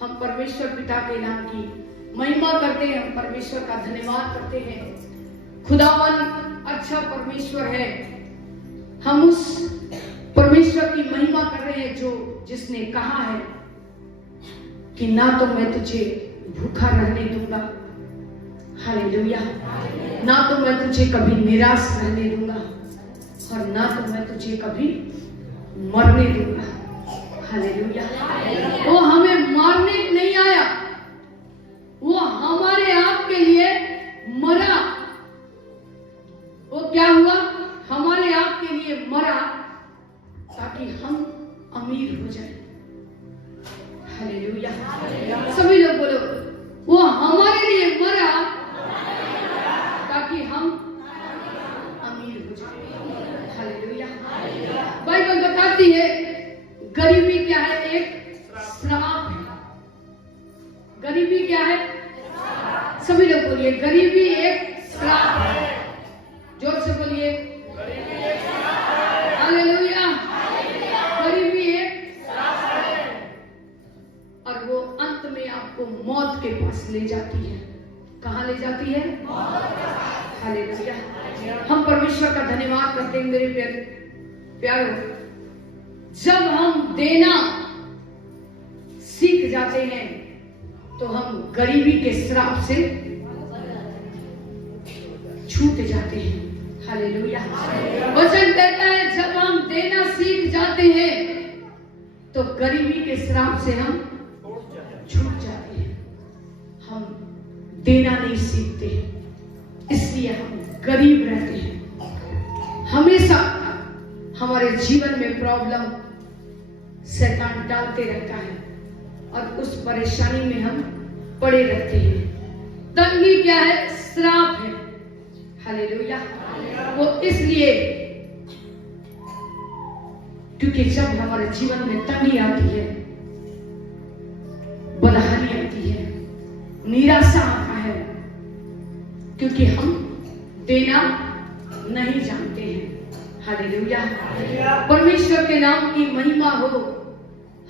हम परमेश्वर पिता के नाम की महिमा करते हैं, हम परमेश्वर का धन्यवाद करते हैं। खुदावन अच्छा परमेश्वर है। हम उस परमेश्वर की महिमा कर रहे हैं जो जिसने कहा है कि ना तो मैं तुझे भूखा रहने दूंगा, हालेलुया, ना तो मैं तुझे कभी निराश रहने दूंगा, और ना तो मैं तुझे कभी मरने दूंगा, हालेलुया। वो हमें मारने नहीं आया, वो हमारे आप के लिए मरा। वो क्या हुआ? हमारे आप के लिए मरा ताकि हम अमीर हो जाए, हालेलुया। सभी लोग बोलो, वो हमारे लिए मरा ताकि हम अमीर हो जाए, हालेलुया। बाइबल बताती है गरीबी क्या है? एक श्राप है। गरीबी क्या है? सभी लोग बोलिए, गरीबी एक श्राप है। जोर से बोलिए, हालेलुया। गरीबी एक श्राप है और वो अंत में आपको मौत के पास ले जाती है। कहाँ ले जाती है? हालेलुया। हम परमेश्वर का धन्यवाद करते हैं मेरे प्यारों। जब हम देना सीख जाते हैं तो हम गरीबी के श्राप से छूट जाते हैं, हालेलुया। वचन कहता है जब हम देना सीख जाते हैं तो गरीबी के श्राप से हम छूट जाते हैं। हम देना नहीं सीखते, इसलिए हम गरीब रहते हैं। हमेशा हमारे जीवन में प्रॉब्लम शैतान डालते रहता है और उस परेशानी में हम पड़े रहते हैं। तंगी क्या है? श्राप है, हालेलुया। वो इसलिए क्योंकि जब हमारे जीवन में तंगी आती है, बदहाली आती है, निराशा आता है, क्योंकि हम देना नहीं जानते हैं, हालेलुया। परमेश्वर के नाम की महिमा हो।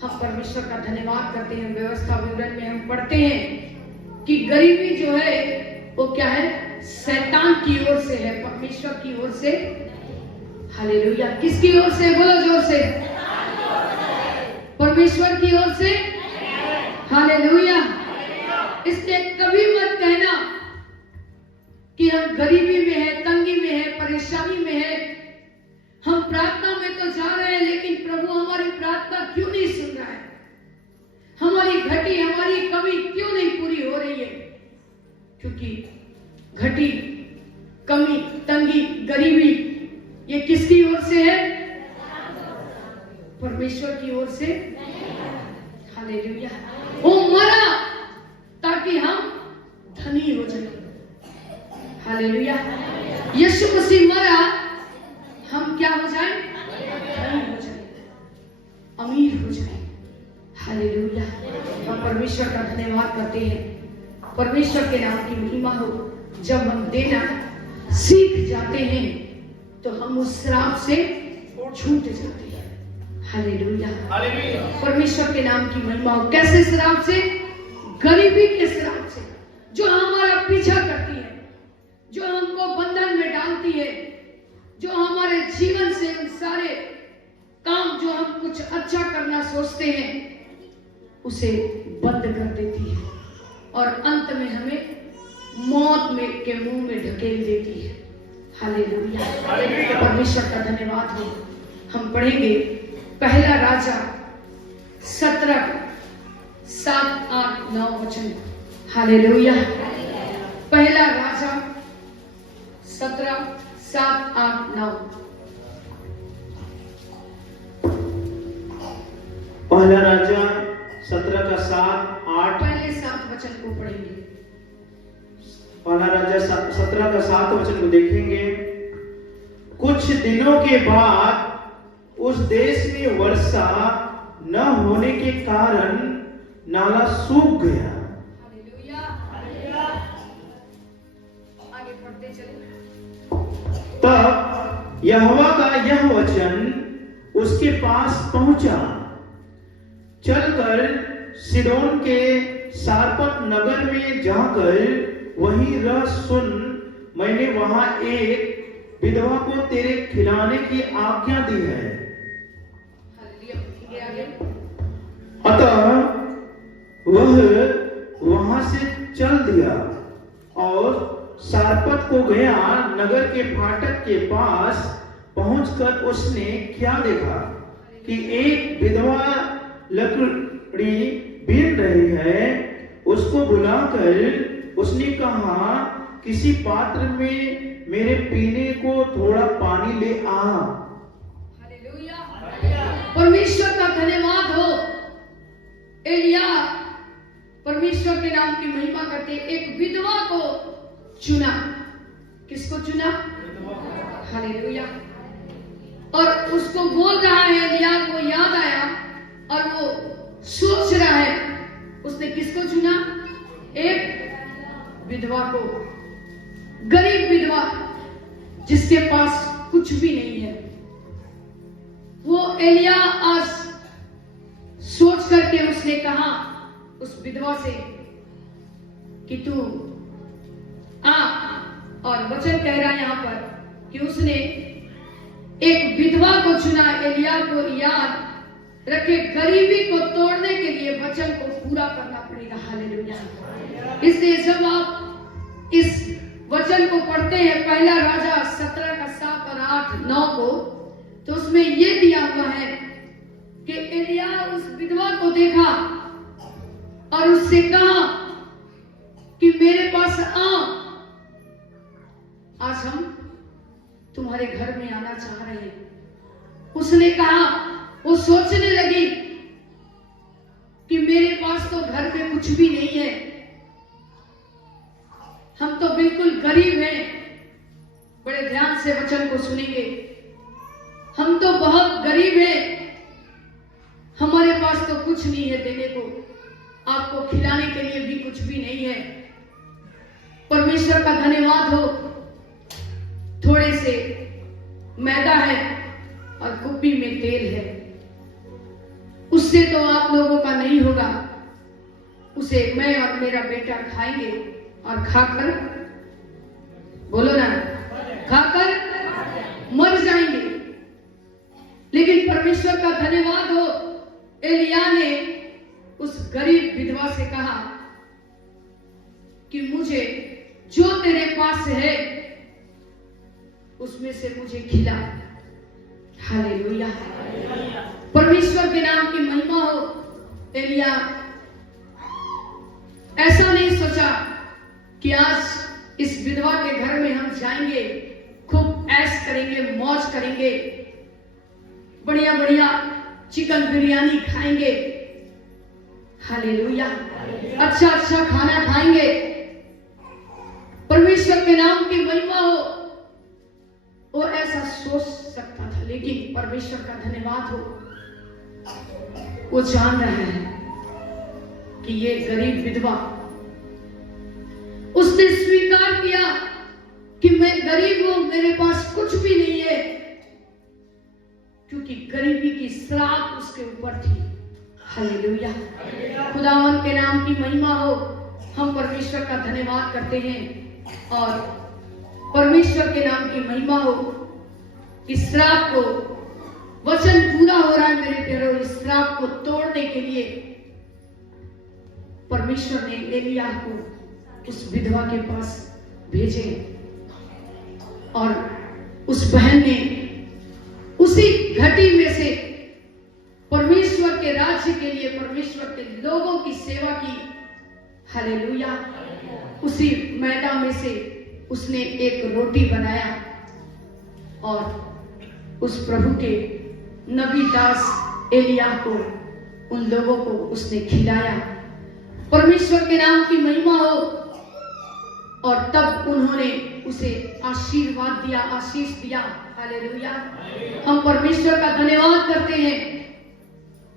हम परमेश्वर का धन्यवाद करते हैं। व्यवस्था विवरण में हम पढ़ते हैं कि गरीबी जो है वो क्या है? शैतान की ओर से है, परमेश्वर की ओर से, हालेलुया। किसकी ओर से? बोलो जोर से, परमेश्वर की ओर से, हालेलुया। इसलिए कभी मत कहना कि हम गरीबी में है, तंगी में है, परेशानी में है, हम प्रार्थना में तो जा रहे हैं लेकिन प्रभु हमारी प्रार्थना क्यों नहीं सुन रहा है? हमारी घटी, हमारी कमी क्यों नहीं पूरी हो रही है? क्योंकि घटी, कमी, तंगी, गरीबी ये किसकी ओर से है? परमेश्वर की ओर से, हालेलुया। वो मरा ताकि हम धनी हो जाए, हालेलुया। यीशु मसीह मरा, हम क्या हो जाए? धनी हो जाए, अमीर हो जाए, हालेलुया। हम परमेश्वर का धन्यवाद करते हैं। परमेश्वर के नाम की महिमा हो। जब हम देना सीख जाते हैं तो हम उस श्राप से छूट जाते हैं, हालेलुया। परमेश्वर के नाम की महिमा हो। कैसे श्राप से? गरीबी के श्राप से, जो हमारा पीछा करती है, जो हमको बंधन में डालती है, जो हमारे जीवन से उन सारे काम जो हम कुछ अच्छा करना सोचते हैं उसे बंद कर देती है और अंत में हमें मौत में के मुंह में ढकेल देती है, हालेलुया। परमेश्वर का धन्यवाद हो। हम पढ़ेंगे पहला राजा 17, 7, 8, 9 वचन, हालेलुया। पहला राजा 17, 7, 8, 9। पहला राजा 17 का 7, 8। पहले 7 वचन को पढ़ेंगे। पहला राजा 17 का 7 वचन को देखेंगे। कुछ दिनों के बाद उस देश में वर्षा न होने के कारण नाला सूख गया। हालेलुया। आगे पढ़ते चलें। तब यहोवा का यह वचन उसके पास पहुंचा, चलकर सिडोन के सारपत नगर में जाकर वहीं रह सुन, मैंने वहां एक विधवा को तेरे खिलाने की आज्ञा दी है। अतः वह वहां से चल दिया और सारपत को गया। नगर के फाटक के पास पहुंचकर उसने क्या देखा कि एक विधवा लकड़ी बीन रही है। उसको बुलाकर उसने कहा, किसी पात्र में मेरे पीने को थोड़ा पानी ले आ। परमेश्वर का धन्यवाद हो। एलिया परमेश्वर के नाम की महिमा करते एक विधवा को चुना। किसको चुना? हालेलुया। और उसको बोल रहा है, एलिया को याद आया और वो सोच रहा है, उसने किसको चुना? एक विधवा को, गरीब विधवा जिसके पास कुछ भी नहीं है। वो एलिया आज सोच करके उसने कहा उस विधवा से कि तू आ। और वचन कह रहा है यहां पर कि उसने एक विधवा को चुना। एलिया को याद रखे, गरीबी को तोड़ने के लिए वचन को पूरा करना पड़ेगा। हालेलुया। इसलिए जब आप इस वचन को पढ़ते हैं, पहला राजा 17 का 7 और 8 9 को, तो उसमें यह दिया हुआ है कि एलिया उस विधवा को देखा और उससे कहा कि मेरे पास आ, आज हम तुम्हारे घर में आना चाह रहे हैं। उसने कहा, वो सोचने लगी कि मेरे पास तो घर में कुछ भी नहीं है, हम तो बिल्कुल गरीब हैं। बड़े ध्यान से वचन को सुनेंगे। हम तो बहुत गरीब हैं, हमारे पास तो कुछ नहीं है देने को, आपको खिलाने के लिए भी कुछ भी नहीं है। परमेश्वर का धन्यवाद हो, थोड़े से मैदा है और कुप्पी में तेल है, उससे तो आप लोगों का नहीं होगा। उसे मैं और मेरा बेटा खाएंगे और खाकर, बोलो ना, खाकर मर जाएंगे। लेकिन परमेश्वर का धन्यवाद हो, एलिया ने उस गरीब विधवा से कहा कि मुझे जो तेरे पास है उसमें से मुझे खिला। हालेलुया। परमेश्वर के नाम की महिमा हो। एलिया ऐसा नहीं सोचा कि आज इस विधवा के घर में हम जाएंगे, खूब ऐश करेंगे, मौज करेंगे, बढ़िया बढ़िया चिकन बिरयानी खाएंगे। हालेलुया। अच्छा अच्छा खाना खाएंगे। परमेश्वर के नाम की महिमा हो। वो ऐसा सोच सकता था, लेकिन परमेश्वर का धन्यवाद हो, वो जान रहा है कि ये गरीब विधवा, उसने स्वीकार किया कि मैं गरीब हूं, मेरे पास कुछ भी नहीं है, क्योंकि गरीबी की श्राप उसके ऊपर थी। हालेलुया। खुदावन के नाम की महिमा हो। हम परमेश्वर का धन्यवाद करते हैं और परमेश्वर के नाम की महिमा हो। इस श्राप को, वचन पूरा हो रहा है मेरे प्यारों, इस श्राप को तोड़ने के लिए परमेश्वर ने एलिया को उस विधवा के पास भेजे और उस बहन ने उसी घटी में से परमेश्वर के राज्य के लिए, परमेश्वर के लोगों की सेवा की। हालेलुया। उसी मैदा में से उसने एक रोटी बनाया और उस प्रभु के नबी दास एलिया को, उन लोगों को उसने खिलाया। परमेश्वर के नाम की महिमा हो। और तब उन्होंने उसे आशीर्वाद दिया, आशीष दिया। हालेलुया। हम परमेश्वर का धन्यवाद करते हैं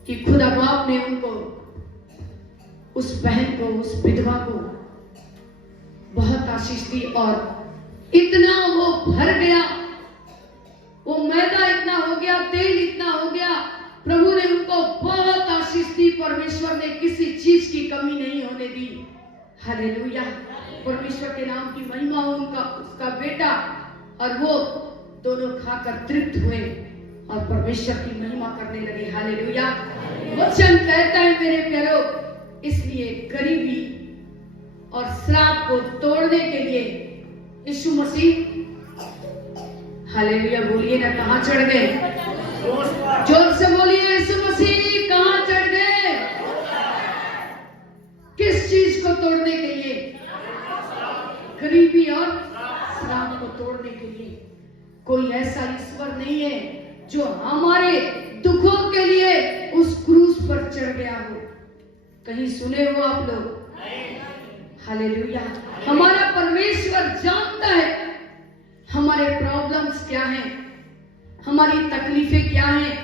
कि खुदा बाप ने उनको, उस बहन को, उस विधवा को बहुत आशीष दी और इतना वो भर गया, वो मैदा इतना हो गया, तेल इतना हो गया, प्रभु ने उनको बहुत आशीष दी। परमेश्वर ने किसी चीज हालेलुया। परमेश्वर के नाम की महिमा हो। उनका उसका बेटा और वो दोनों खाकर तृप्त हुए और परमेश्वर की महिमा करने लगे। हालेलुया। वचन कहता है मेरे प्यारो, इसलिए गरीबी और श्राप को तोड़ने के लिए यीशु मसीह, हालेलुया बोलिए ना, कहां चढ़ गए? जोर से बोलिए, यीशु मसीह कहां चढ़ गए? किस चीज को तोड़ने के लिए? गरीबी और श्राप को तोड़ने के लिए। कोई ऐसा ईश्वर नहीं है जो हमारे दुखों के लिए उस क्रूस पर चढ़ गया हो। कहीं सुने हो आप लोग? हालेलुया। हमारा परमेश्वर जानता है हमारे प्रॉब्लम्स क्या हैं, हमारी तकलीफें क्या हैं।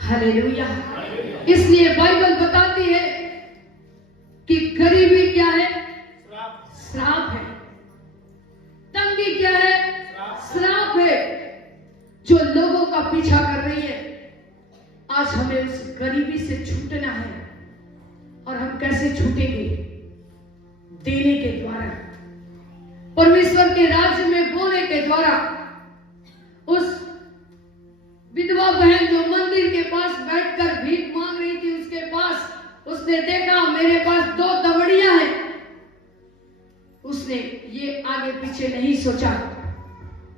हालेलुया। इसलिए बाइबल बताती है कि गरीबी क्या है? श्राप है। तंगी क्या है? श्राप है जो लोगों का पीछा कर रही है। आज हमें उस गरीबी से छूटना है। और हम कैसे छूटेंगे? देने के द्वारा, परमेश्वर के राज्य में बोने के द्वारा। उस विधवा बहन जो मंदिर के पास बैठकर भीख मांग रही थी, उसके पास उसने देखा मेरे पास 2 दवड़ियां हैं। उसने ये आगे पीछे नहीं सोचा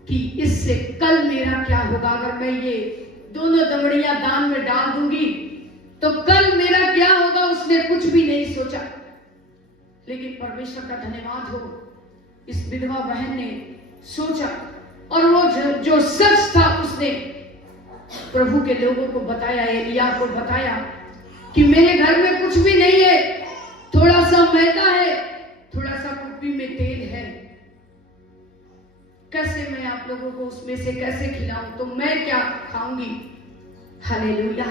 कि इससे कल मेरा क्या होगा। अगर मैं ये दोनों दवड़ियां दान में डाल दूंगी तो कल मेरा क्या होगा, उसने कुछ भी नहीं सोचा। लेकिन परमेश्वर का धन्यवाद हो, इस विधवा बहन ने सोचा और वो जो सच था उसने प्रभु के लोगों को बताया, एलिया को बताया कि मेरे घर में कुछ भी नहीं है, थोड़ा सा मैदा है, थोड़ा सा कुप्पी में तेल है। कैसे मैं आप लोगों को उसमें से कैसे खिलाऊं? तो मैं क्या खाऊंगी? हालेलुया।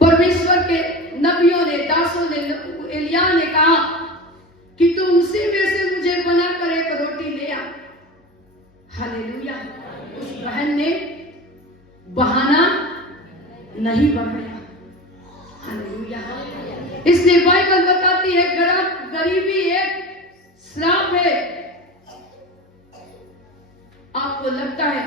परमेश्वर के नबियों ने, दासों ने, एलिया ने कहा कि तू उसी में से मुझे बनाकर एक रोटी ले आ। हालेलुया। उस बहन ने बहाना नहीं बनाया। हालेलुया। इसलिए बाइबल बताती है गरीबी एक श्राप है। आपको लगता है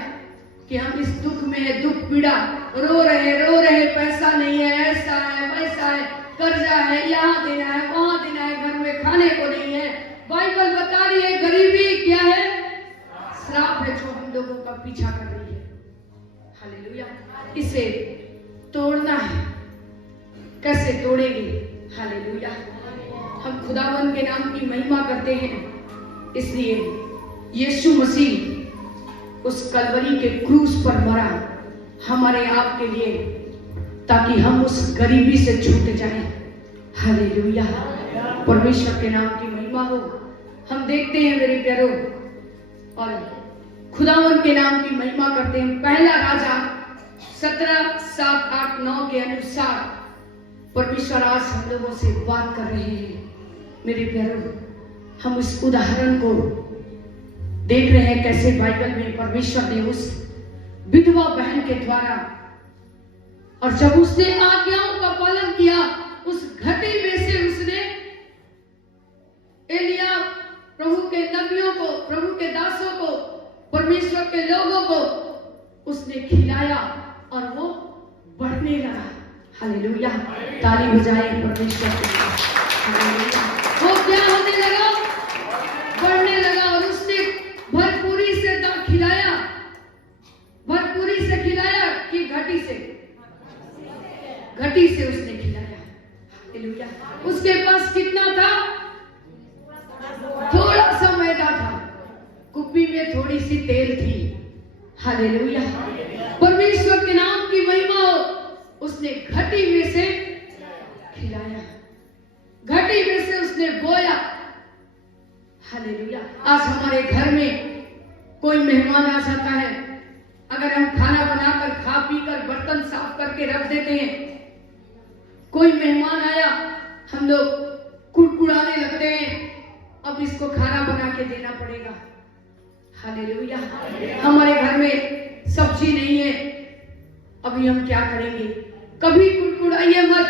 कि हम इस दुख में है, दुख पीड़ा, रो रहे, पैसा नहीं है, ऐसा है, वैसा है, कर्जा है, यहाँ देना है, वहां देना है, घर में खाने को नहीं है। बाइबल बता रही है गरीबी क्या है? श्राप है जो हम लोगों का पीछा कर रही है। हालेलुया। इसे तोड़ना है। कैसे तोड़ेंगे? हालेलुया। हम खुदावन के नाम की महिमा करते हैं। इसलिए यीशु मसीह उस कलवरी के क्रूस पर मरा हमारे आप के लिए, ताकि हम उस गरीबी से छूट जाएं। हालेलुया। परमेश्वर के नाम की महिमा हो। हम देखते हैं मेरे प्यारो और खुदावन के नाम की महिमा करते हैं। पहला राजा 17:7-8-9 के अनुसार परमेश्वर आज हम लोगों से बात कर रहे हैं। मेरे प्यारो, हम इस उदाहरण को देख रहे हैं कैसे बाइबल में परमेश्वर ने उस विधवा बहन के द्वारा, और जब उसने आज्ञाओं का पालन किया, उस घटी में से उसने एलिया, प्रभु के नबियों को, प्रभु के दासों को, परमेश्वर के लोगों को उसने खिलाया और वो बढ़ने लगा। हालेलुया। ताली बजाए परमेश्वर के लिए। हालेलुया। वो क्या होने लगा? बढ़ने लगा। और उसने भरपूरी से खिलाया, भरपूरी से खिलाया कि घटी से उसने खिलाया। हालेलुया। उसके पास कितना था? थोड़ा सा मैदा था, कुप्पी में थोड़ी सी तेल थी। हालेलुया। परमेश्वर के नाम की महिमा हो। उसने घटी में से खिलाया, घटी में से उसने बोया। हालेलुया। आज हमारे घर में कोई मेहमान आ जाता है, अगर हम खाना बनाकर खा पी कर बर्तन साफ करके रख देते हैं, कोई मेहमान आया, हम लोग कुड़कुड़ाने लगते हैं, अब इसको खाना बना के देना पड़ेगा। हालेलुया। हमारे घर में सब्जी नहीं है, अभी हम क्या करेंगे? कभी कुड़कुड़ाइए मत,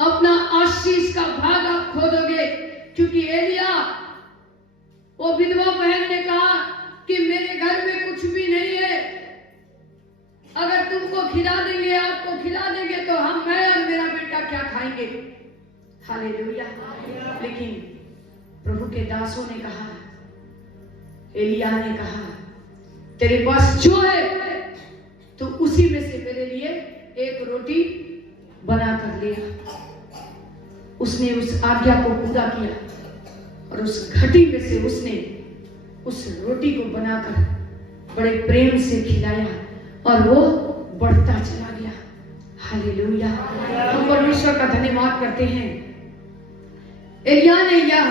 अपना आशीष का भाग आप खो दोगे, क्योंकि वो विधवा बहन ने कहा कि मेरे घर में कुछ भी नहीं है, अगर तुमको खिला देंगे, आपको खिला देंगे तो मैं और मेरा बेटा क्या खाएंगे। हालेलुया। लेकिन प्रभु के दासों ने कहा, एलिया ने कहा, तेरे पास जो है तो उसी में से मेरे लिए एक रोटी बना कर लिया। उसने उस आज्ञा को पूरा किया और उस घटी में से उसने उस रोटी को बनाकर बड़े प्रेम से खिलाया और वो बढ़ता चला गया। हालेलुया। हम परमेश्वर का धन्यवाद करते हैं। एलिया ने यह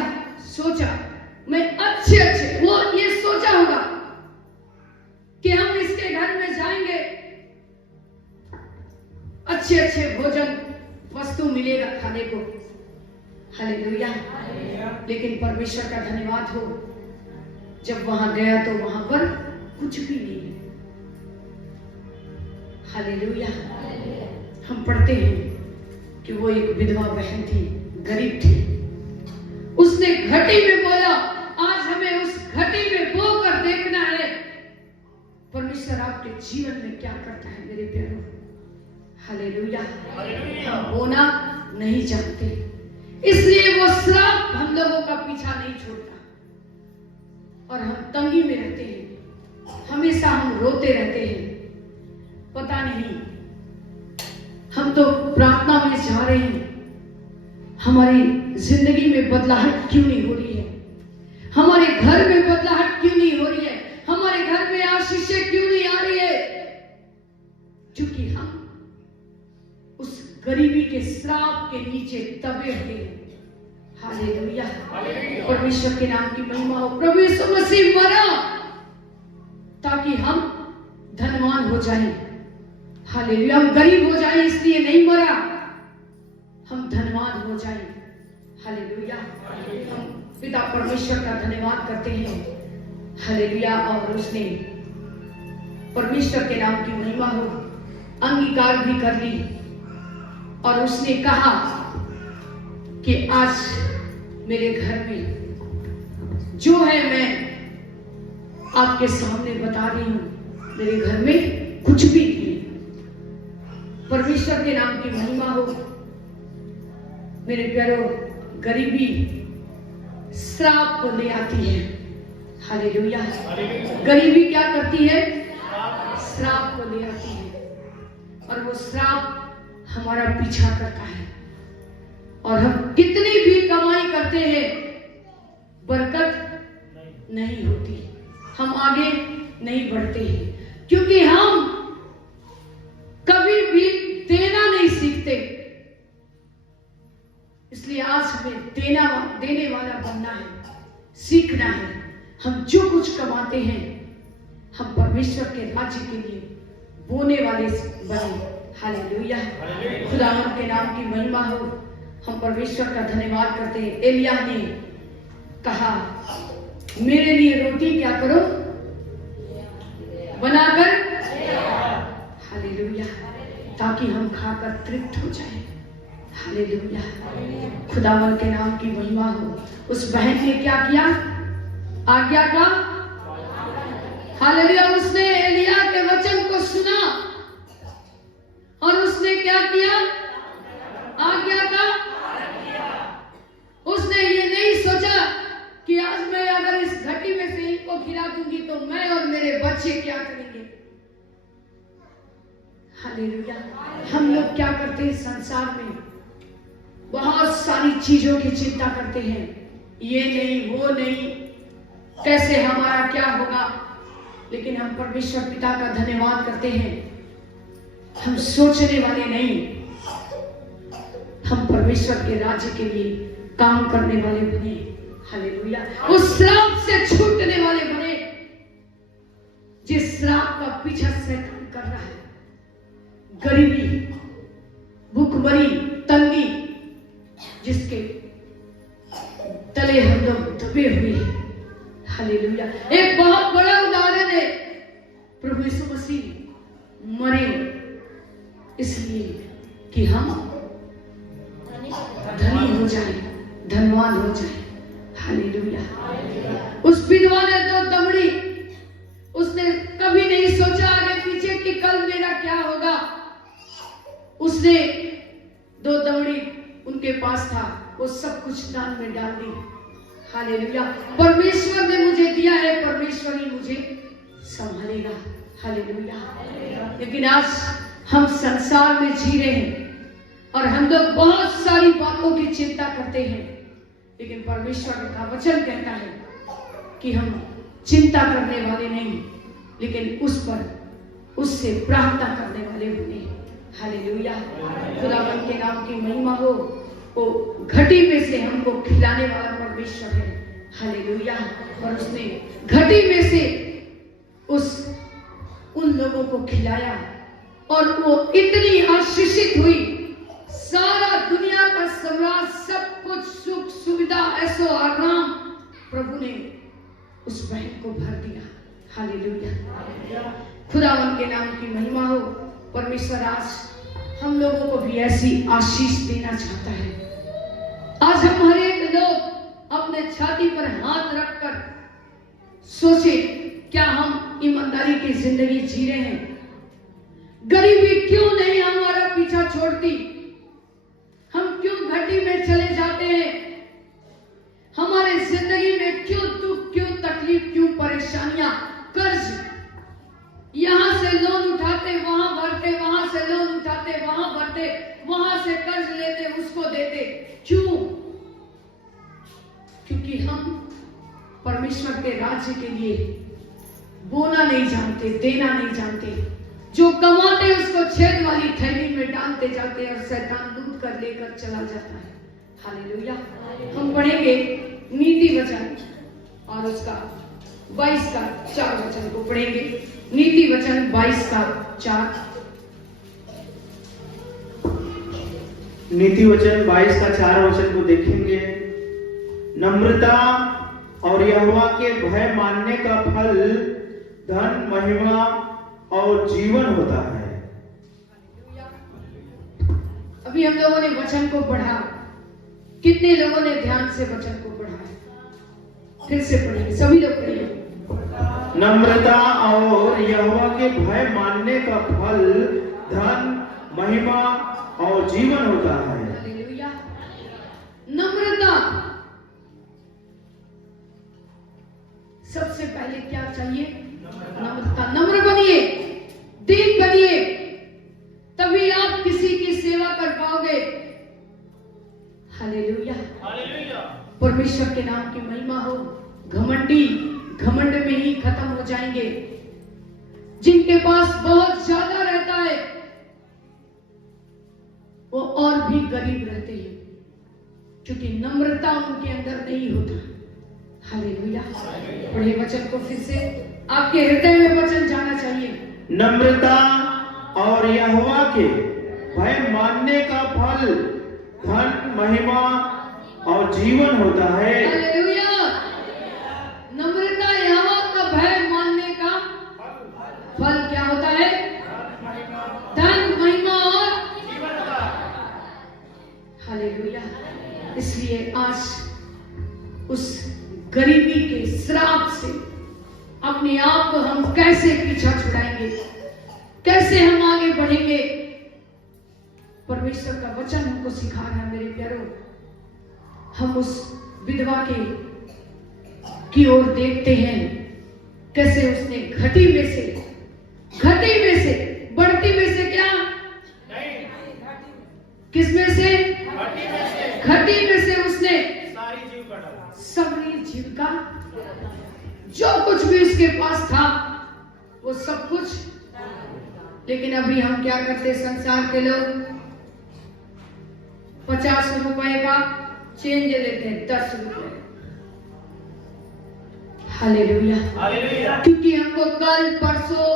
सोचा, मैं अच्छे वो ये सोचा होगा कि हम इसके घर में जाएंगे, अच्छे भोजन वस्तु मिलेगा खाने को। हालेलुया। लेकिन परमेश्वर का धन्यवाद हो, जब वहां गया तो वहां पर कुछ भी नहीं है। हालेलुया। हम पढ़ते हैं कि वो एक विधवा बहन थी, गरीब थी। उसने घटी में बोया, आज हमें उस घटी में बो कर देखना है परमेश्वर आपके जीवन में क्या करता है मेरे प्यारों। हालेलुया। हम बोना नहीं जानते, इसलिए वो श्राप हम लोगों का पीछा नहीं छोड़ता और हम तंगी में रहते हैं, हमेशा हम रोते रहते हैं। पता नहीं, हम तो प्रार्थना में जा रहे हैं, हमारी जिंदगी में बदलाहट क्यों नहीं हो रही है, हमारे घर में बदलाहट क्यों नहीं हो रही है, हमारे घर में आशीषें क्यों नहीं आ रही है? क्योंकि हम उस गरीबी के श्राप के नीचे दबे हुए हैं। हालेलुया। परमेश्वर के नाम की महिमा हो। प्रभु यीशु मसीह मरा ताकि हम धनवान हो जाएं। हालेलुया। हम गरीब हो जाएं इसलिए नहीं मरा, हम धनवान हो जाएं। हालेलुया। हम पिता परमेश्वर का धन्यवाद करते हैं। हालेलुया। और उसने, परमेश्वर के नाम की महिमा हो, अंगीकार भी कर ली और उसने कहा कि आज मेरे घर में जो है मैं आपके सामने बता रही हूं, मेरे घर में कुछ भी नहीं। परमेश्वर के नाम की महिमा हो। मेरे प्यारों, गरीबी श्राप को ले आती है। हालेलुया। गरीबी क्या करती है? श्राप को ले आती है और वो श्राप हमारा पीछा करता है और हम कितनी भी कमाई करते हैं, बरकत नहीं होती, हम आगे नहीं बढ़ते हैं, क्योंकि हम कभी भी देना नहीं सीखते। इसलिए आज हमें देने वाला बनना है, सीखना है। हम जो कुछ कमाते हैं, हम परमेश्वर के राज्य के लिए बोने वाले बने। हालेलुया। खुदावंद के नाम की महिमा हो। हम परमेश्वर का धन्यवाद करते हैं। एलिया ने कहा, मेरे लिए रोटी क्या करो, बनाकर। हालेलुया। ताकि हम खाकर तृप्त हो जाएं। हालेलुया। खुदावंद के नाम की महिमा हो। उस बहन ने क्या किया? आज्ञा का। हालेलुया। उसने एलिया के वचन को सुना और उसने क्या किया? आज्ञा का। उसने ये नहीं सोचा कि आज मैं अगर इस घटी में से इनको खिला दूंगी तो मैं और मेरे बच्चे क्या करेंगे। हालेलुया। हम लोग क्या करते हैं संसार में? बहुत सारी चीजों की चिंता करते हैं, ये नहीं वो नहीं, कैसे हमारा क्या होगा। लेकिन हम परमेश्वर पिता का धन्यवाद करते हैं, हम सोचने वाले नहीं, हम परमेश्वर के राज्य के लिए काम करने वाले बने। हालेलुया। उस श्राप से छूटने वाले बने जिस श्राप का पीछा शैतान कर रहा है। गरीबी, भूखमरी, तंगी, जिसके तले हम लोग दबे हुए हैं। हालेलुया। एक बहुत बड़ा उदाहरण है, प्रभु यीशु मसीह मरे इसलिए कि हम धनी हो जाए, धनवान हो जाए। हालेलुया। उस विधवा ने 2 दमड़ी, उसने कभी नहीं सोचा आगे पीछे कि कल मेरा क्या होगा। उसने 2 दमड़ी उनके पास था, वो सब कुछ दान में डाल दी। हालेलुया। परमेश्वर ने मुझे दिया है, परमेश्वर ही मुझे संभालेगा। हालेलुया। लेकिन आज हम संसार में जी रहे हैं और हम लोग बहुत सारी बातों की चिंता करते हैं, लेकिन परमेश्वर का वचन कहता है कि हम चिंता करने वाले नहीं, लेकिन उससे प्रार्थना करने वाले होते हैं। हालेलुया। खुदावंद के नाम की महिमा हो। वो घटी में से हमको खिलाने वाला परमेश्वर है। हालेलुया। और उसने घटी में से उन लोगों को खिलाया और वो इतनी आशीषित हुई, सारा दुनिया का सम्राट, सब कुछ सुख सुविधा, ऐसो आराम प्रभु ने उस बहन को भर दिया। हालेलुया। खुदावंद के नाम की महिमा हो। परमेश्वर आज हम लोगों को भी ऐसी आशीष देना चाहता है। आज हम हर एक लोग अपने छाती पर हाथ रखकर सोचे, क्या हम ईमानदारी की जिंदगी जी रहे हैं? गरीबी क्यों नहीं हमारा पीछा छोड़ती? हम क्यों घटी में चले जाते हैं? हमारे जिंदगी में क्यों दुख, क्यों तकलीफ, क्यों परेशानियां, कर्ज, यहां से लोन उठाते वहां भरते, वहां से लोन उठाते वहां भरते, वहां से कर्ज लेते उसको देते। क्यों? क्योंकि हम परमेश्वर के राज्य के लिए बोना नहीं जानते, देना नहीं जानते। जो कमाते उसको छेद वाली थैली में डालते जाते और शैतान लूट कर लेकर चला जाता है। हालेलुया। हम पढ़ेंगे नीति वचन और उसका 22 का 4 वचन को पढ़ेंगे। नीति वचन 22 का 4। नीति वचन 22 का 4 वचन को देखेंगे। नम्रता और यहोवा के भय मानने का फल धन, महिमा और जीवन होता है। अभी हम लोगों ने वचन को पढ़ा, कितने लोगों ने ध्यान से वचन को पढ़ा? फिर से पढ़िए, सभी लोग पढ़िए। नम्रता और यहोवा के भय मानने का फल धन, महिमा और जीवन होता है। हालेलुया। नम्रता, सबसे पहले क्या चाहिए? नम्रता। नम्र बनिए, दीन बनिए, तभी आप किसी की सेवा कर पाओगे। हालेलुया। परमेश्वर के नाम की महिमा हो। घमंडी घमंड में ही खत्म हो जाएंगे। जिनके पास बहुत ज्यादा रहता है वो और भी गरीब रहते हैं, क्योंकि नम्रता उनके अंदर नहीं होता। हालेलुया। पढ़े वचन को फिर से, आपके हृदय में वचन जाना चाहिए। नम्रता और यहोवा के भय मानने का फल धन, महिमा और जीवन होता है। हालेलुया। नम्रता, यहोवा का भय मानने का फल क्या होता है? धन, महिमा और हालेलुया। इसलिए आज उस गरीबी के श्राप से अपने आप को हम कैसे पीछा छुड़ाएंगे, कैसे हम आगे बढ़ेंगे? परमेश्वर का वचन हमको सिखा रहा है मेरे प्यारों। हम उस विधवा की ओर देखते हैं, कैसे उसने घटी में से बढ़ती में से क्या, किसमें से? घटी में से उसने सारी जीविका, जो कुछ भी उसके पास था वो सब कुछ। लेकिन अभी हम क्या करते? संसार के लोग 50 रुपए का चेंज लेते हैं, 10 रुपए। हालेलुया। क्योंकि हमको कल परसों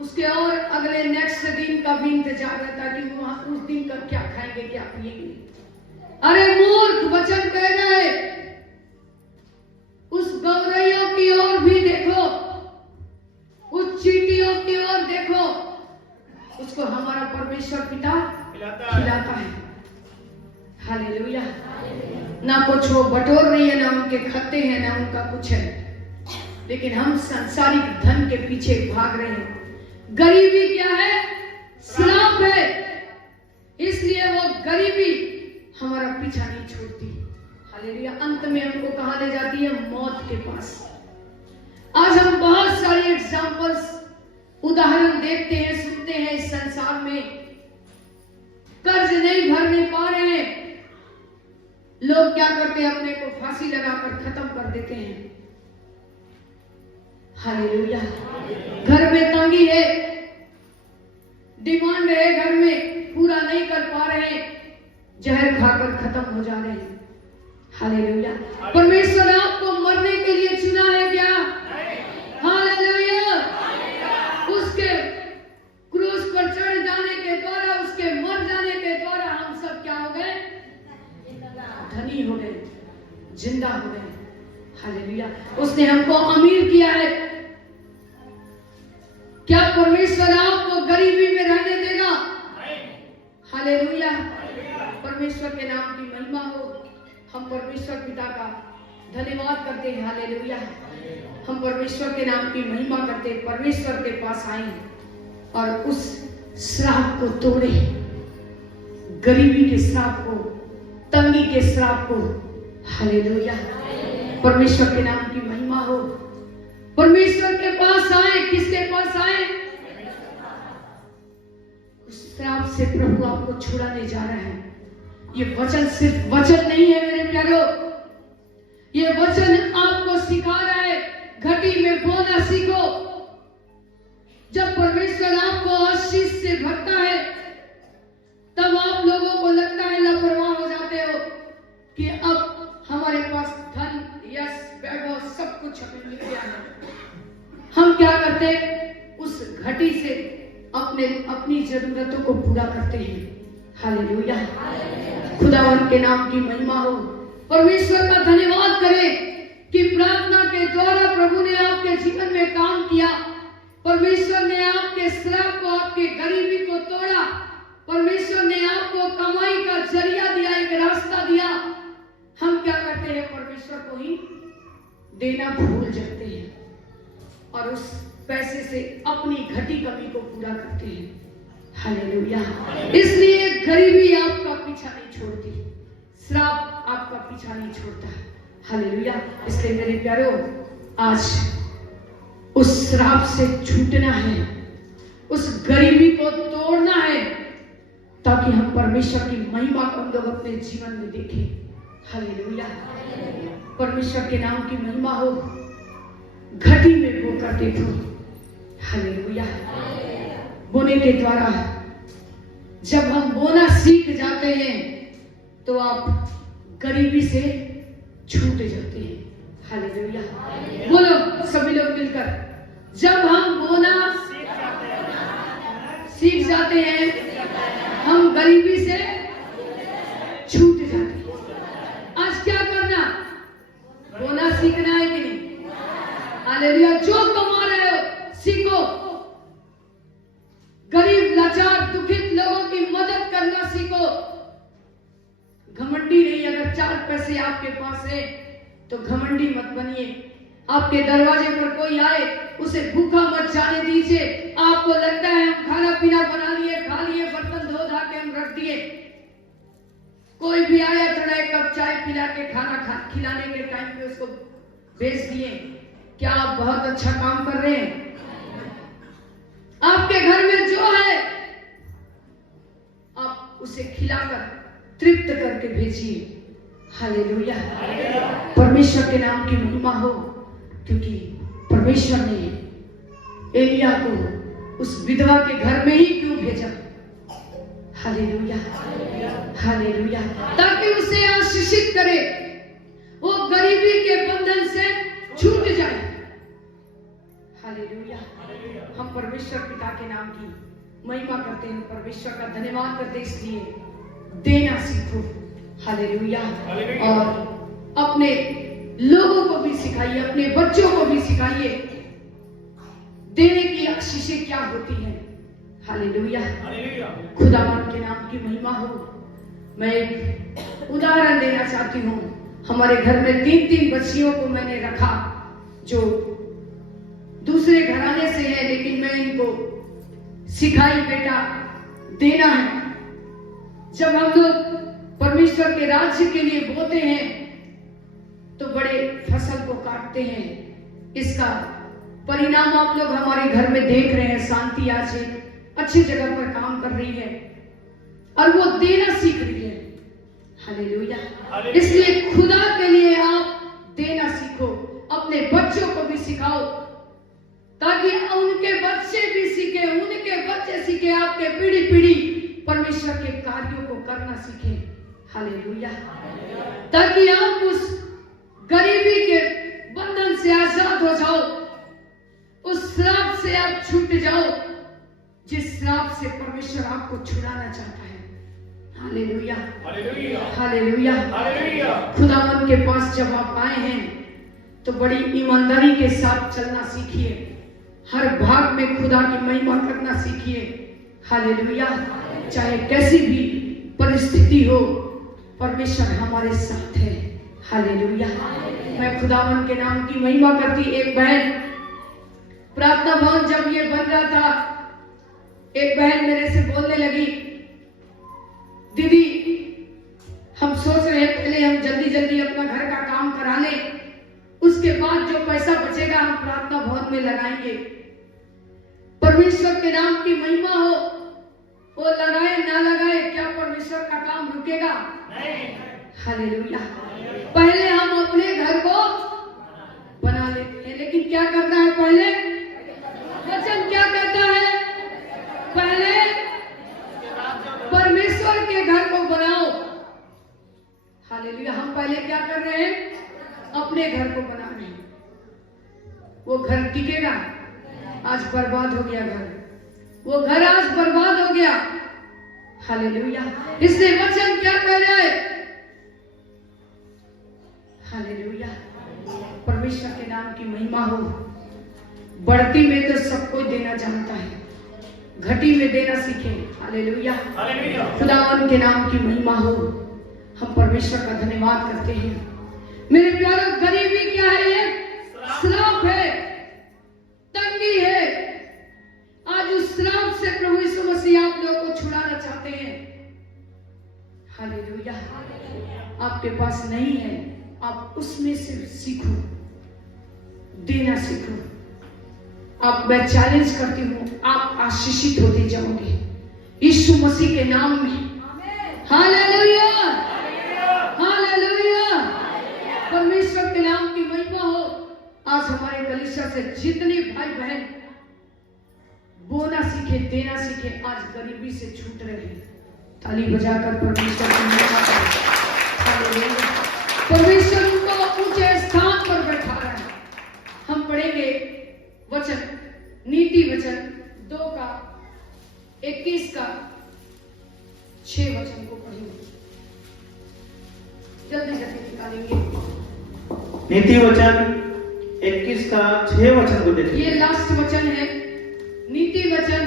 उसके और अगले नेक्स्ट दिन का भी इंतजार रहता कि वहां उस दिन का क्या खाएंगे, क्या पिएंगे। अरे मूर्ख, वचन कह रहा है उस गौरैयों की ओर भी देखो, उस चींटियों की ओर देखो, उसको हमारा परमेश्वर पिता खिलाता है। हालेलुया। ना कुछ वो बटोर रही है, ना उनके खत्ते हैं, ना उनका कुछ है, लेकिन हम सांसारिक धन के पीछे भाग रहे हैं। गरीबी क्या है? श्राप है। इसलिए वो गरीबी हमारा पीछा नहीं छोड़ती। हालेलुया। अंत में हमको कहां ले जाती है? मौत के पास। आज हम बहुत सारे एग्जाम्पल्स, उदाहरण देखते हैं, सुनते हैं इस संसार में। कर्ज नहीं भरने पा रहे हैं, लोग क्या करते हैं? अपने को फांसी लगाकर खत्म कर देते हैं। हालेलुया। घर में तंगी है, डिमांड है, घर में पूरा नहीं कर पा रहे हैं, जहर खाकर खत्म हो जा रहे हैं। हालेलुया। परमेश्वर आपको मरने के लिए चुना है क्या? हालेलुया। उसके क्रूस पर चढ़ जाने के द्वारा, उसके मर जाने के द्वारा हम सब क्या हो गए? धनी हो गए, जिंदा हो गए। हालेलुया। उसने हमको अमीर किया है। क्या परमेश्वर आपको गरीबी में रहने देगा? हालेलुया। परमेश्वर के नाम की महिमा हो। हम परमेश्वर पिता का धन्यवाद करते हैं। हालेलुया। हम परमेश्वर के नाम की महिमा करते हैं। परमेश्वर के पास आए और उस श्राप को तोड़े, गरीबी के श्राप को, तंगी के श्राप को। हालेलुया। परमेश्वर के नाम की महिमा हो। परमेश्वर के पास आए। किसके पास आए? उस श्राप से प्रभु आपको छुड़ाने जा रहा है। ये वचन सिर्फ वचन नहीं है मेरे प्यारो, ये वचन आपको सिखा रहा है घटी में बोना सीखो। जब परमेश्वर आपको आशीष से भरता है, तब आप लोगों को लगता है, लापरवाह हो जाते हो कि अब हमारे पास धन, यश, वैभव सब कुछ हमें मिल गया है। हम क्या करते? उस घटी से अपनी जरूरतों को पूरा करते हैं। हालेलुया। खुदावन के नाम की महिमा हो। परमेश्वर का धन्यवाद करें कि प्रार्थना के द्वारा प्रभु ने आपके जीवन में काम किया। परमेश्वर ने आपके श्राप को, आपके गरीबी को तोड़ा। परमेश्वर ने आपको कमाई का जरिया दिया, एक रास्ता दिया। हम क्या करते हैं? परमेश्वर को ही देना भूल जाते हैं और उस पैसे से अपनी घटी कमी को पूरा करते हैं। हालेलुया। इसलिए गरीबी आपका पीछा नहीं छोड़ती, श्राप आपका पीछा नहीं छोड़ता। हालेलुया। इसलिए मेरे प्यारो, आज उस श्राप से छूटना है, उस गरीबी को तोड़ना है, ताकि हम परमेश्वर की महिमा को हम लोग अपने जीवन में देखें। हालेलुया। परमेश्वर के नाम की महिमा हो। घटी में बो कर देखो। हालेलुया। बोने के द्वारा जब हम बोना सीख जाते हैं तो आप गरीबी से छूट जाते हैं। हालेलुया। बोलो सभी लोग मिलकर, जब हम बोना सीख जाते हैं, हम गरीबी से छूट जाते हैं। आज क्या करना? बोना सीखना है कि नहीं? हालेलुया। जो कमा रहे हो सीखो। गरीब, लाचार, दुखित लोगों की मदद करना सीखो। घमंडी नहीं। अगर 4 पैसे आपके पास है तो घमंडी मत बनिए। आपके दरवाजे पर कोई आए, उसे भूखा मत जाने दीजिए। आपको लगता है हम खाना पीना बना लिए, खा लिए, बर्तन धो धा के हम रख दिए, कोई भी आया थोड़ा एक कप चाय पिला के खाना खिलाने के टाइम पे उसको भेज दिए। क्या आप बहुत अच्छा काम कर रहे हैं? आपके घर में जो है आप उसे खिलाकर तृप्त करके भेजिए। हालेलुया। परमेश्वर के नाम की महिमा हो। क्योंकि परमेश्वर ने एलिया को उस विधवा के घर में ही क्यों भेजा? हालेलुया। हालेलुया। ताकि उसे आशीषित करे, वो गरीबी के बंधन से छूट जाए। हालेलुया। हम परमेश्वर पिता के नाम की महिमा करते हैं, परमेश्वर का धन्यवाद करते हैं। इसलिए देना सीखो। हालेलुया। और अपने लोगों को भी सिखाइए, अपने बच्चों को भी सिखाइए देने की आशीषें क्या होती हैं। हालेलुया। खुदावन के नाम की महिमा हो। मैं एक उदाहरण देना चाहती हूँ। हमारे घर में 3 बच्चियों को मैंने रखा जो दूसरे घराने से है, लेकिन मैं इनको सिखाई बेटा देना है। जब हम लोग परमेश्वर के राज्य के लिए बोते हैं तो बड़े फसल को काटते हैं। इसका परिणाम आप लोग हमारे घर में देख रहे हैं। शांति आज एक अच्छी जगह पर काम कर रही है और वो देना सीख रही है। हालेलुया। इसलिए खुदा के लिए आप देना सीखो, अपने बच्चों को भी सिखाओ ताकि उनके बच्चे भी सीखे, उनके बच्चे सीखे, आपके पीढ़ी परमेश्वर के कार्यों को करना सीखे। हालेलुया। ताकि आप उस गरीबी के बंधन से आजाद हो जाओ, उस श्राप से आप छूट जाओ जिस श्राप से परमेश्वर आपको छुड़ाना चाहता है। Hallelujah, hallelujah, hallelujah. खुदावन के पास जब आप आए हैं तो बड़ी ईमानदारी के साथ चलना सीखिए। हर भाग में खुदा की महिमा करना सीखिए। हालेलुया। चाहे कैसी भी परिस्थिति हो, परमेश्वर हमारे साथ है। हालेलुया। मैं खुदावन के नाम की महिमा करती। एक बहन, प्रार्थना भवन जब ये बन रहा था, एक बहन मेरे से बोलने लगी, दीदी हम सोच रहे हैं पहले हम जल्दी अपना घर का काम करा लें, उसके बाद जो पैसा बचेगा हम प्रार्थना भवन में लगाएंगे। परमेश्वर के नाम की महिमा हो, वो लगाए ना लगाए, क्या परमेश्वर का काम रुकेगा? नहीं। हालेलुया। पहले हम अपने घर को बना लेते हैं, लेकिन क्या करना है पहले? वचन क्या कहता है? पहले परमेश्वर के घर को बनाओ। हालेलुया। हम पहले क्या कर रहे हैं? अपने घर को बना रहे हैं। वो घर टिकेगा? आज बर्बाद हो गया घर, वो घर आज बर्बाद हो गया। हालेलुया। इसलिए वचन क्या कह रहा है? हालेलुया। परमेश्वर के नाम की महिमा हो। बढ़ती में तो सब कोई देना जानता है, घटी में देना सीखे। हालेलुया। खुदावन के नाम की महिमा हो। हम परमेश्वर का धन्यवाद करते हैं। मेरे प्यारों, गरीबी क्या है? ये श्राप है, तंगी है। आज उस श्राप से प्रभु यीशु मसीह आप लोगों को छुड़ाना चाहते हैं। हालेलुया। आपके पास नहीं है, आप उसमें से सीखो, देना सीखो। आप, मैं चैलेंज करती हूँ, आप आशीषित होते जाओगे यीशु मसीह के नाम में। Hallelujah, hallelujah. परमेश्वर के नाम की महिमा हो। आज हमारे कलीसिया से जितने भाई बहन बोना सीखे, देना सीखे, आज गरीबी से छूट रहे हैं। ताली बजाकर परमेश्वर की महिमा करें। हालेलुया। परमेश्वर उनको ऊंचे स्थान पर बैठा रहा है। हम पढ़ेंगे वचन, नीति वचन 2:21 का 6 वचन को पढ़ेंगे। जल्दी निकालेंगे। नीति वचन 21 का 6 वचन को देखिए। ये लास्ट वचन है। नीति वचन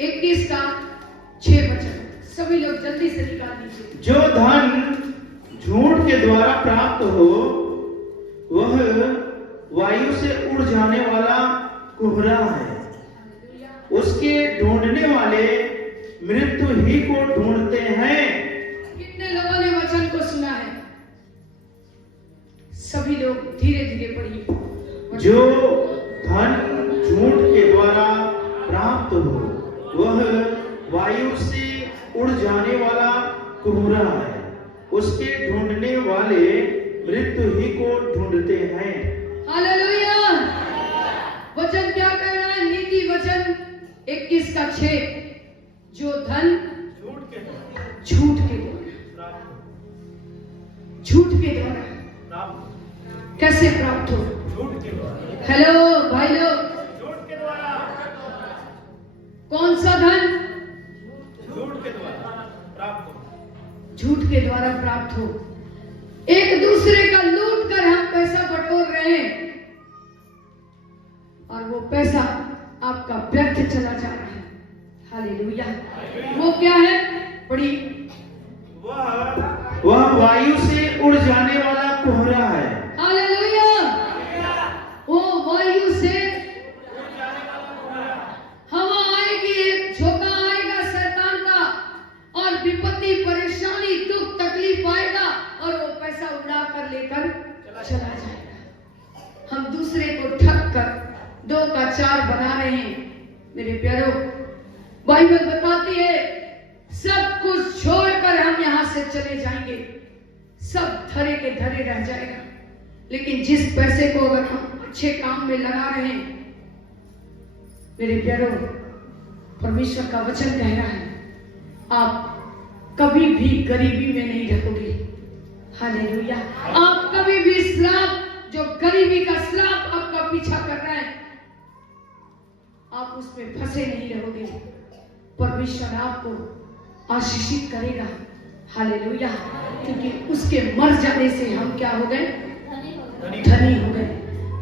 21 का 6 वचन। सभी लोग जल्दी से निकाल दीजिए। जो धन झूठ के द्वारा प्राप्त हो वह वायु से उड़ जाने वाला कुहरा है। उसके ढूंढने वाले मृत्यु ही को ढूंढते हैं। कितने लोगों ने वचन को सुना है? सभी लोग धीरे धीरे पढ़िए। जो धन झूठ के द्वारा प्राप्त हो वह वायु से उड़ जाने वाला कुहरा है। उसके ढूंढने वाले मृत्यु ही को ढूंढते हैं। हालेलुया। वचन क्या कह रहा है? नीति वचन 21 का 6। जो धन झूठ के द्वारा कैसे प्राप्त हो? हेलो भाई लोग, कौन सा धन? झूठ के द्वारा प्राप्त हो। एक दूसरे का लूट कर हम पैसा बटोर रहे हैं और वो पैसा आपका व्यर्थ चला जा रहा है। हालेलुया। वो क्या है? बड़ी वह वायु से उड़ जाने वाला कोहरा है। हालेलुया। वो वायु से हवा आएगी, एक झोंका आएगा शैतान का, और विपत्ति, परेशानी, दुख, तकलीफ आएगा और वो पैसा उड़ा कर लेकर चला जाएगा। हम दूसरे को ठग कर 2 का 4 बना रहे हैं। मेरे प्यारो, बाइबल बताती है सब कुछ छोड़कर हम यहां से चले जाएंगे, सब धरे के धरे रह जाएगा। लेकिन जिस पैसे को अगर हम अच्छे काम में लगा रहे हैं, मेरे प्यारो, परमेश्वर का वचन कह रहा है आप कभी भी गरीबी में नहीं रहोगे। हालेलुया। आप कभी भी श्राप, जो गरीबी का श्राप आपका पीछा कर रहा है, आप उसमें फंसे नहीं रहोगे। परमेश्वर आपको आशीषित करेगा। हालेलुया। क्योंकि उसके मर जाने से हम क्या हो गए? धनी हो गए।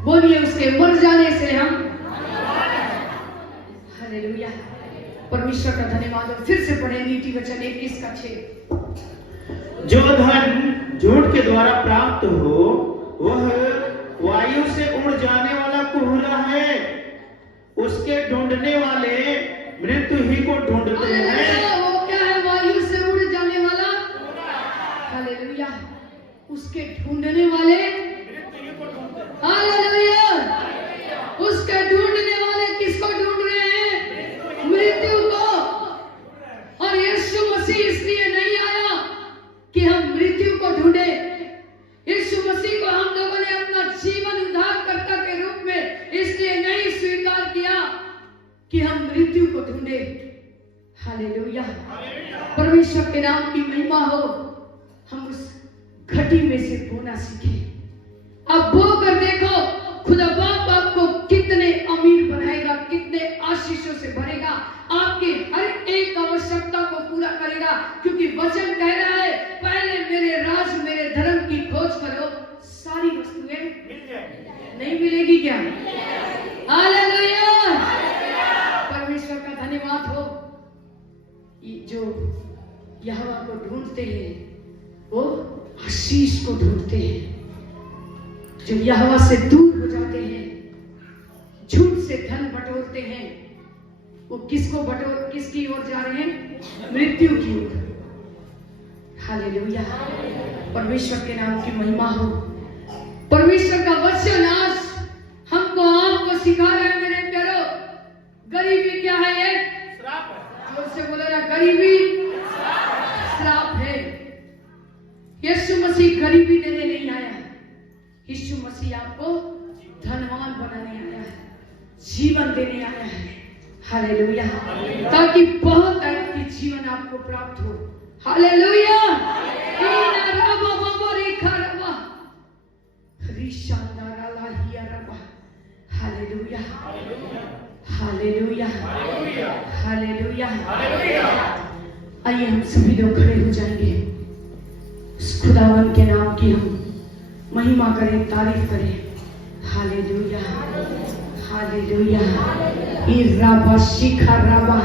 बोलिए, उसके मर जाने से हम। हालेलुया। परमेश्वर का धन्यवाद हो। फिर से पढ़े नीति वचन 21 का 6। जो धन झूठ के द्वारा प्राप्त हो वह वायु से उड़ जाने वाला कोहरा है, उसके ढूंढने वाले मृत्यु ही को ढूंढते हैं। वो क्या है? वायु से उड़ जाने वाला। हालेलुया। उसके ढूंढने वाले। हालेलुया। उसके ढूंढने वाले किसको ढूंढ रहे हैं? मृत्यु को। और यीशु मसीह इसलिए नहीं आया कि हम मृत्यु को ढूंढे। यीशु मसीह को हम लोगों ने अपना जीवन उद्धारकर्ता के रूप में इसलिए नहीं स्वीकार किया कि हम मृत्यु को ढूंढे। हालेलुया। परमेश्वर के नाम की महिमा हो। हम उस घटी में से बोना सीखे। अब बो कर देखो, खुदा बाप आपको कितने अमीर बनाएगा, कितने आशीषों से भरेगा, आपकी हर एक आवश्यकता को पूरा करेगा। क्योंकि वचन कह रहा है, पहले मेरे राज, मेरे धर्म की खोज करो, सारी वस्तुएं मिल जाएंगी। नहीं मिलेगी क्या? हालेलुया। परमेश्वर का धन्यवाद हो। जो यहोवा को ढूंढते हैं वो आशीष को ढूंढते हैं। जो यहोवा से दूर हो जाते हैं, झूठ से धन बटोरते हैं, वो किसकी ओर जा रहे हैं? मृत्यु की ओर। हालेलुया। परमेश्वर के नाम की महिमा हो। परमेश्वर का वचन आज हमको आपको सिखा रहा है। मेरे प्यारो, गरीबी क्या है? एक श्राप है। जोर से बोलो ना, गरीबी श्राप है। यीशु मसीह गरीबी देने नहीं आया। यीशु मसीह आपको धनवान बनाने आया है, जीवन देने आया है। हालेलुया। ताकि बहुत तरह की जीवन आपको प्राप्त हो। हालेलुया। हालेलुया। हालेलुया। हालेलुया। आइए हम सभी लोग खड़े हो जाएंगे। उस खुदावन के नाम की हम महिमा करें, तारीफ करें। हालेलुया। हालेलुया। इराबा शिखा राबा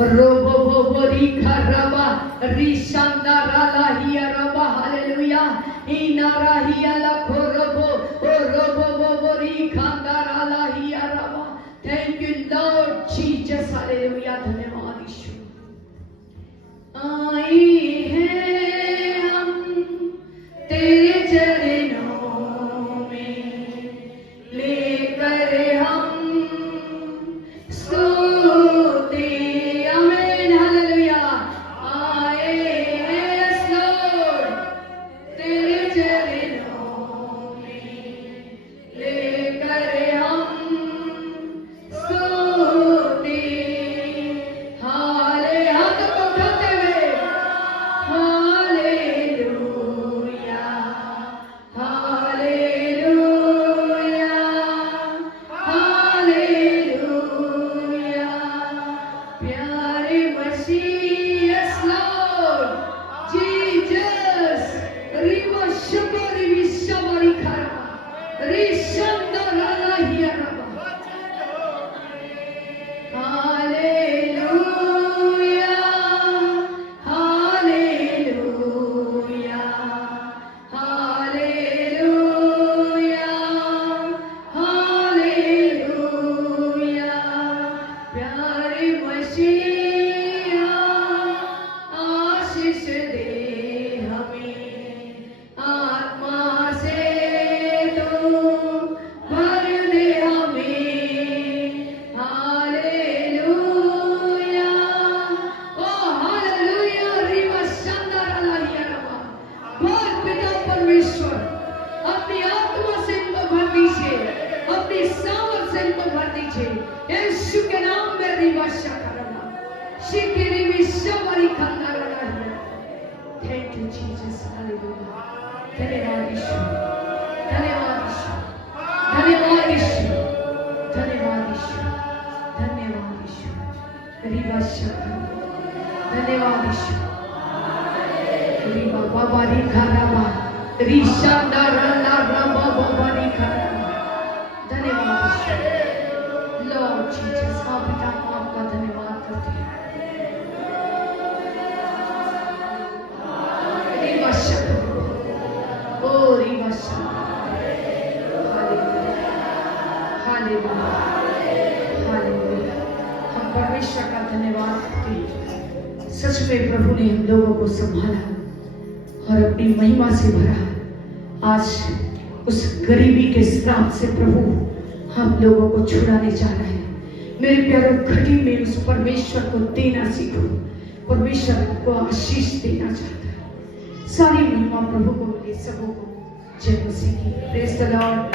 रोबो बोबो रिखा राबा रिशांदा राला हिया राबा। हालेलुया। इनारा हिया लखो रोबो ओ रोबो बोबो रिखांदा राला हिया राबा। Thank you Lord Jesus. Hallelujah. धन्यवाद यीशु। आए हैं हम तेरे चरणों में, लेकर हम स्तुति। आमीन। हालेलुया। आए हैं लॉर्ड तेरे चरणों में, लेकर हम स्तुति। हाले हाथ को उठाते हुए हालेलुया। परमेश्वर अपनी आत्मा से इनको भर दीजिए, अपनी सामर्थ से इनको भर दीजिए यीशु के नाम में। रिवाशा करना शिकिरी विश्वरी खंडा रहा। Thank you Jesus, hallelujah. धन्यवाद यीशु, धन्यवाद यीशु, धन्यवाद यीशु, धन्यवाद यीशु, धन्यवाद यीशु। रिवाशा धन्यवाद यीशु। रिवा बाबा री खाराबा रिशा नाराला राबा बाबा री खाराबा। धन्यवाद यीशु। लॉर्ड जीसस, हाँ पिता हम आपका धन्यवाद करते हैं। रिवाशा ओ रिवाशा। Hallelujah, hallelujah, hallelujah. हम परमेश्वर का धन्यवाद करते हैं। सच में प्रभु ने हम लोगों को संभाला और अपनी महिमा से भरा। आज उस गरीबी के श्राप से प्रभु हम लोगों को छुड़ाने जा रहे हैं। मेरे प्यारों, घड़ी में उस परमेश्वर को देना सीखो। परमेश्वर को आशीष देना चाहता है। सारी महिमा प्रभु को मिले, सबों को जय मसीह की। Praise the Lord.